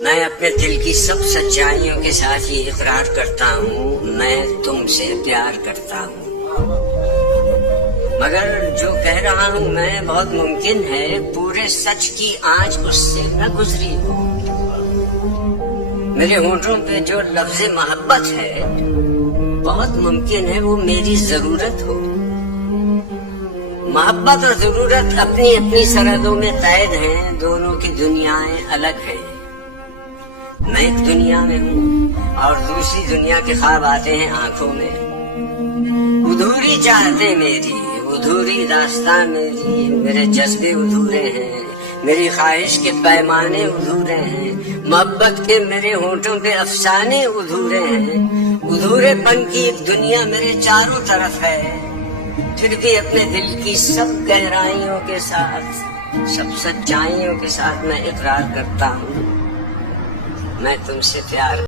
میں اپنے دل کی سب سچائیوں کے ساتھ یہ اقرار کرتا ہوں، میں تم سے پیار کرتا ہوں، مگر جو کہہ رہا ہوں میں بہت ممکن ہے پورے سچ کی آنچ اس سے نہ گزری ہو۔ میرے ہونٹوں پہ جو لفظ محبت ہے بہت ممکن ہے وہ میری ضرورت ہو۔ محبت اور ضرورت اپنی اپنی سرحدوں میں قید ہیں، دونوں کی دنیایں الگ ہیں۔ میں ایک دنیا میں ہوں اور دوسری دنیا کے خواب آتے ہیں آنکھوں میں۔ ادھوری چاہتے میری، ادھوری داستان میری، میرے جذبے ادھورے ہیں، میری خواہش کے پیمانے ادھورے ہیں، محبت کے میرے ہونٹوں پہ افسانے ادھورے ہیں۔ ادھورے پن کی ایک دنیا میرے چاروں طرف ہے، پھر بھی اپنے دل کی سب گہرائیوں کے ساتھ، سب سچائیوں کے ساتھ میں اقرار کرتا ہوں، میں تم سے پیار